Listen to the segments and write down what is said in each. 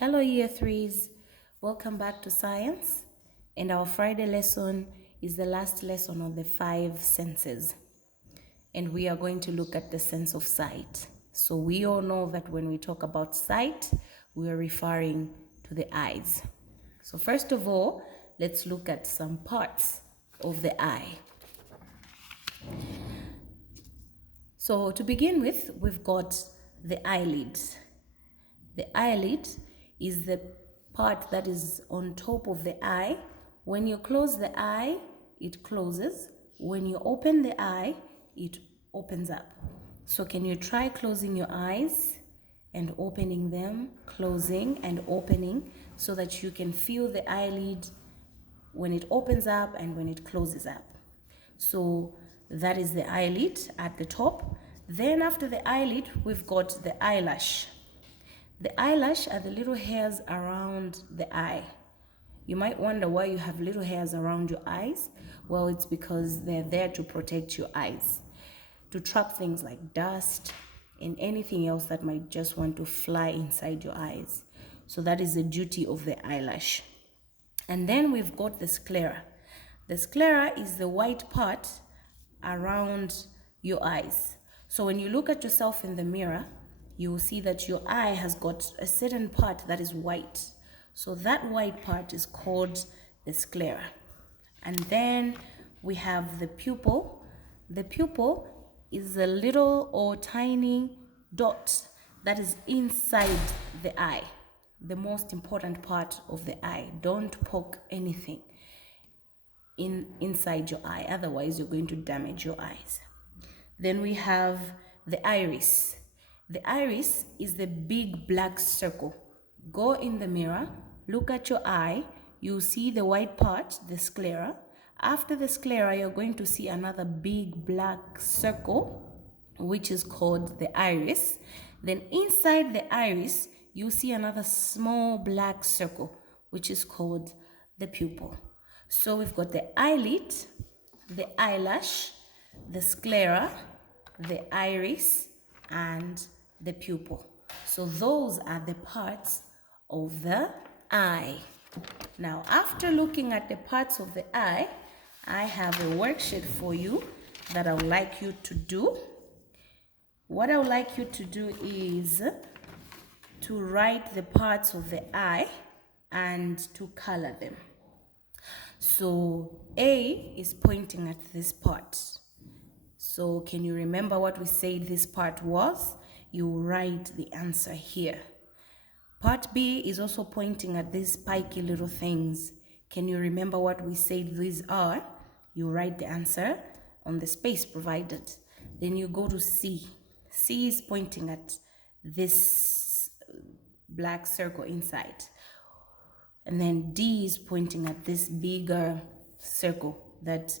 Hello year 3s, welcome back to science, and our Friday lesson is the last lesson on the 5 senses, and we are going to look at the sense of sight. So we all know that when we talk about sight, we are referring to the eyes. So first of all, let's look at some parts of the eye. So to begin with, we've got the eyelid. The eyelid is the part that is on top of the eye. When you close the eye, it closes. When you open the eye, it opens up. So can you try closing your eyes and opening them, closing and opening, so that you can feel the eyelid when it opens up and when it closes up. So that is the eyelid at the top. Then after the eyelid, we've got the eyelash. The eyelash are the little hairs around the eye. You might wonder why you have little hairs around your eyes. Well, it's because they're there to protect your eyes, to trap things like dust and anything else that might just want to fly inside your eyes. So that is the duty of the eyelash. And then we've got the sclera. The sclera is the white part around your eyes. So when you look at yourself in the mirror, you will see that your eye has got a certain part that is white. So that white part is called the sclera. And then we have the pupil. The pupil is a little or tiny dot that is inside the eye, the most important part of the eye. Don't poke anything inside your eye, otherwise you're going to damage your eyes. Then we have the iris. The iris is the big black circle. Go in the mirror, look at your eye, you'll see the white part, the sclera. After the sclera, you're going to see another big black circle, which is called the iris. Then inside the iris, you see another small black circle, which is called the pupil. So we've got the eyelid, the eyelash, the sclera, the iris, and the pupil. So those are the parts of the eye. Now, after looking at the parts of the eye, I have a worksheet for you that I would like you to do. What I would like you to do is to write the parts of the eye and to color them. So A is pointing at this part. So can you remember what we said this part was? You write the answer here. Part B is also pointing at these spiky little things. Can you remember what we said these are? You write the answer on the space provided. Then you go to C. C is pointing at this black circle inside. And then D is pointing at this bigger circle that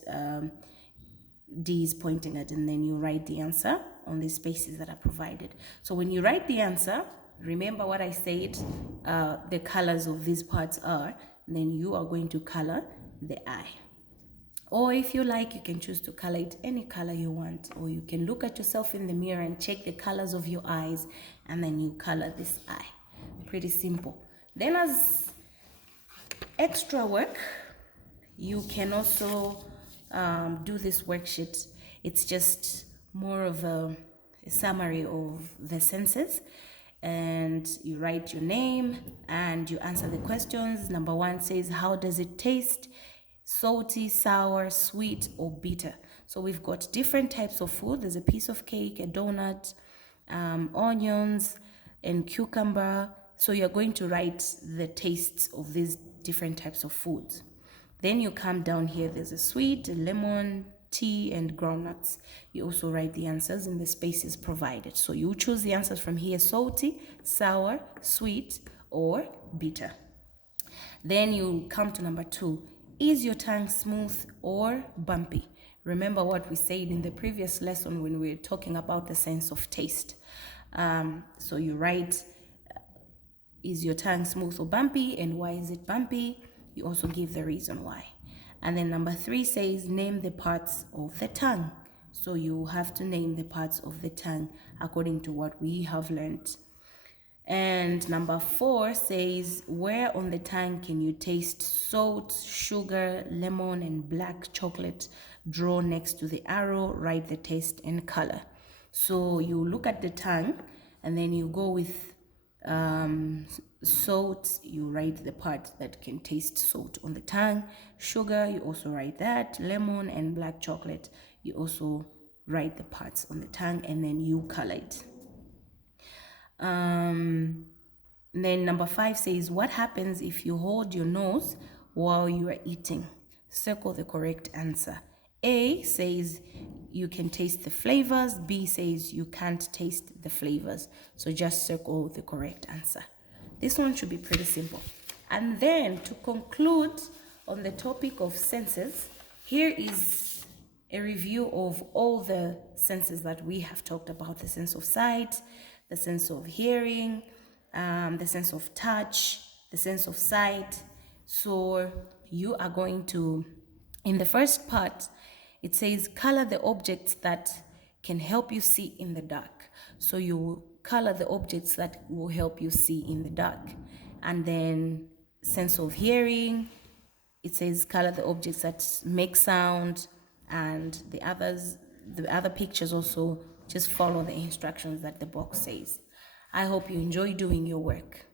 D is pointing at, and then you write the answer on the spaces that are provided. So when you write the answer, remember what I said the colors of these parts are, and then you are going to color the eye. Or if you like, you can choose to color it any color you want, or you can look at yourself in the mirror and check the colors of your eyes, and then you color this eye. Pretty simple. Then as extra work, you can also do this worksheet. It's just more of a summary of the senses, and you write your name and you answer the questions. Number 1 says, how does it taste? Salty, sour, sweet, or bitter? So we've got different types of food. There's a piece of cake, a donut, onions, and cucumber. So you're going to write the tastes of these different types of foods. Then you come down here, there's a sweet, a lemon, tea, and groundnuts. You also write the answers in the spaces provided. So you choose the answers from here: salty, sour, sweet, or bitter. Then you come to number 2. Is your tongue smooth or bumpy? Remember what we said in the previous lesson when we were talking about the sense of taste. So you write, is your tongue smooth or bumpy, and why is it bumpy? You also give the reason why. And then number 3 says, name the parts of the tongue. So you have to name the parts of the tongue according to what we have learned. And number 4 says, where on the tongue can you taste salt, sugar, lemon, and black chocolate? Draw next to the arrow, write the taste and color. So you look at the tongue and then you go with salt, you write the part that can taste salt on the tongue. Sugar, you also write that. Lemon and black chocolate, you also write the parts on the tongue, and then you color it. Then number 5 says, what happens if you hold your nose while you are eating? Circle the correct answer. A says you can taste the flavors. B says you can't taste the flavors. So just circle the correct answer. This one should be pretty simple. And then to conclude on the topic of senses, here is a review of all the senses that we have talked about: the sense of sight, the sense of hearing, the sense of touch, the sense of sight. So you are going to, in the first part, it says color the objects that can help you see in the dark. So you color the objects that will help you see in the dark. And then sense of hearing, it says color the objects that make sound, and the other pictures also just follow the instructions that the box says. I hope you enjoy doing your work.